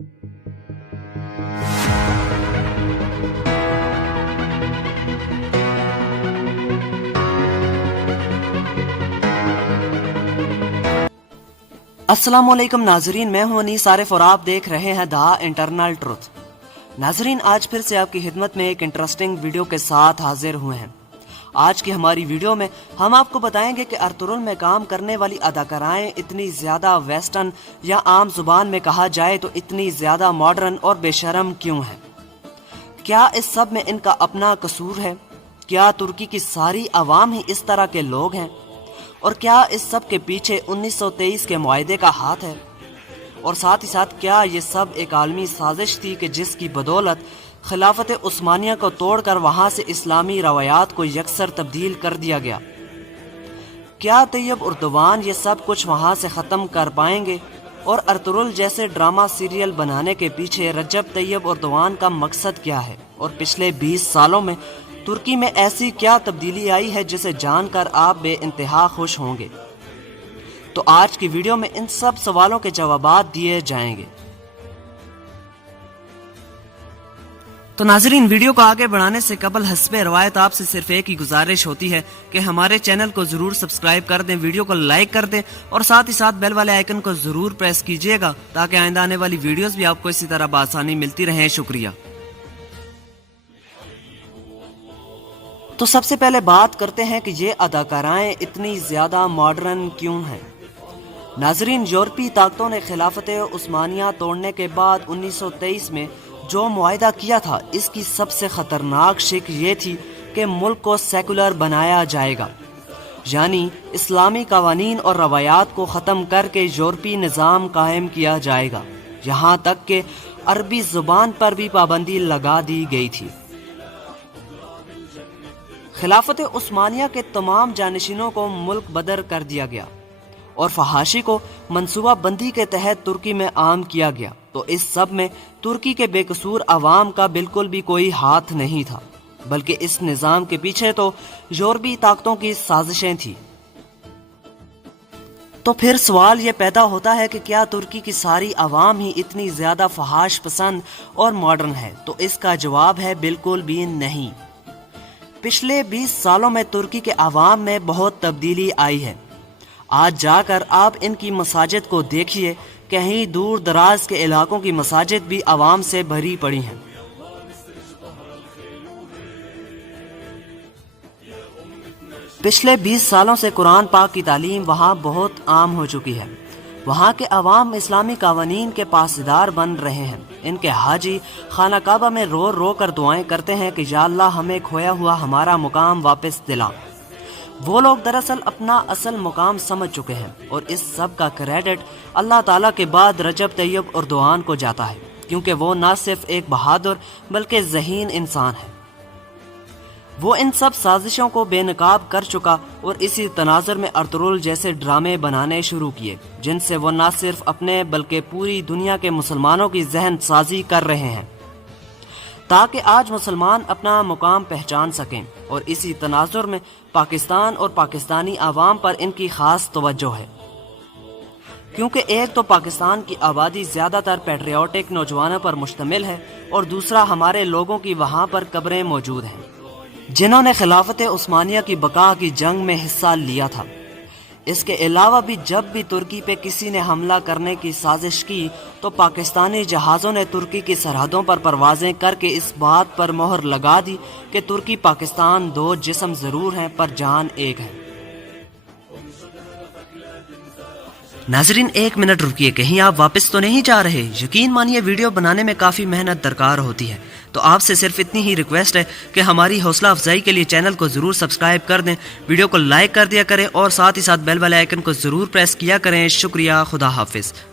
अस्सलामुअलैकुम नाजरीन, मैं हूं अनीस आरिफ और आप देख रहे हैं द इंटरनल ट्रुथ। नाजरीन, आज फिर से आपकी खिदमत में एक इंटरेस्टिंग वीडियो के साथ हाजिर हुए हैं। आज की हमारी वीडियो में हम आपको बताएंगे कि अर्तुगरुल में काम करने वाली अदाकाराएं इतनी ज्यादा वेस्टर्न या आम जुबान में कहा जाए तो इतनी ज्यादा मॉडर्न और बेशरम क्यों हैं। क्या इस सब में इनका अपना कसूर है? क्या तुर्की की सारी आवाम ही इस तरह के लोग हैं? और क्या इस सब के पीछे 1923 के मुआहदे का हाथ है? और साथ ही साथ क्या ये सब एक आलमी साजिश थी कि जिसकी बदौलत खिलाफत उस्मानिया को तोड़कर वहां से इस्लामी रवायात को यकसर तब्दील कर दिया गया? क्या तैयब उर्दवान ये सब कुछ वहां से ख़त्म कर पाएंगे? और अर्तुगरुल जैसे ड्रामा सीरियल बनाने के पीछे रजब तैयब उर्दवान का मकसद क्या है? और पिछले 20 सालों में तुर्की में ऐसी क्या तब्दीली आई है जिसे जानकर आप बेइंतहा खुश होंगे। तो आज की वीडियो में इन सब सवालों के जवाबात दिए जाएंगे। तो नाजरीन, वीडियो को आगे बढ़ाने से कबल हस्बे रवायत आपसे सिर्फ एक ही गुजारिश होती है कि हमारे चैनल को जरूर सब्सक्राइब कर दें, वीडियो को लाइक कर दें और साथ ही साथ बेल वाले आइकन को जरूर प्रेस कीजिएगा ताकि आइंदा आने वाली वीडियोस भी आपको इसी तरह बआसानी मिलती रहें। शुक्रिया। तो सबसे पहले बात करते हैं कि ये अदाकाराएं इतनी ज्यादा मॉडर्न क्यों हैं। नाजरीन, यूरोपीय ताकतों ने खिलाफत उस्मानिया तोड़ने के बाद 1923 में जो मुआहदा किया था, इसकी सबसे खतरनाक शिक ये थी कि मुल्क को सेकुलर बनाया जाएगा, यानी इस्लामी कवानीन और रवायात को ख़त्म करके यूरोपीय निज़ाम कायम किया जाएगा। यहाँ तक कि अरबी ज़ुबान पर भी पाबंदी लगा दी गई थी। खिलाफत उस्मानिया के तमाम जानशीनों को मुल्क बदर कर दिया गया और फहाशी को मंसूबा बंदी के तहत तुर्की में आम किया गया। तो इस सब में तुर्की के बेकसूर अवाम का बिल्कुल भी कोई हाथ नहीं था, बल्कि इस निज़ाम के पीछे तो यूरोपीय ताकतों की साजिशें थी। तो फिर सवाल ये पैदा होता है कि क्या तुर्की की सारी आवाम ही इतनी ज्यादा फहाश पसंद और मॉडर्न है? तो इसका जवाब है बिल्कुल भी नहीं। पिछले 20 सालों में तुर्की के अवाम में बहुत तब्दीली आई है। आज जाकर आप इनकी मसाजिद को देखिए, कहीं दूर दराज के इलाकों की मसाजिद भी अवाम से भरी पड़ी हैं। पिछले 20 सालों से कुरान पाक की तालीम वहाँ बहुत आम हो चुकी है। वहाँ के अवाम इस्लामी कावानीन के पासदार बन रहे हैं। इनके हाजी खाना काबा में रो रो कर दुआएं करते हैं कि या अल्लाह हमें खोया हुआ हमारा मुकाम वापस दिला। वो लोग दरअसल अपना असल मुकाम समझ चुके हैं और इस सब का क्रेडिट अल्लाह ताला के बाद रजब तैयब उर्दवान को जाता है, क्योंकि वो न सिर्फ एक बहादुर बल्कि ज़हीन इंसान है। वो इन सब साजिशों को बेनकाब कर चुका और इसी तनाजुर में अर्तुगरुल जैसे ड्रामे बनाने शुरू किए, जिनसे वो न सिर्फ अपने बल्कि पूरी दुनिया के मुसलमानों की जहन साजी कर रहे हैं ताकि आज मुसलमान अपना मुकाम पहचान सकें। और इसी तनाजुर में पाकिस्तान और पाकिस्तानी आवाम पर इनकी खास तवज्जो है, क्योंकि एक तो पाकिस्तान की आबादी ज्यादातर पैट्रियोटिक नौजवानों पर मुश्तमिल है और दूसरा हमारे लोगों की वहाँ पर कब्रें मौजूद हैं जिन्होंने खिलाफत उस्मानिया की बका की जंग में हिस्सा लिया था। इसके अलावा भी जब भी तुर्की पे किसी ने हमला करने की साजिश की तो पाकिस्तानी जहाज़ों ने तुर्की की सरहदों पर परवाजें करके इस बात पर मोहर लगा दी कि तुर्की पाकिस्तान दो जिस्म ज़रूर हैं पर जान एक है। नाजरीन, एक मिनट रुकिए, कहीं आप वापस तो नहीं जा रहे? यकीन मानिए वीडियो बनाने में काफ़ी मेहनत दरकार होती है, तो आपसे सिर्फ इतनी ही रिक्वेस्ट है कि हमारी हौसला अफजाई के लिए चैनल को ज़रूर सब्सक्राइब कर दें, वीडियो को लाइक कर दिया करें और साथ ही साथ बेल वाले आइकन को ज़रूर प्रेस किया करें। शुक्रिया। खुदा हाफिज़।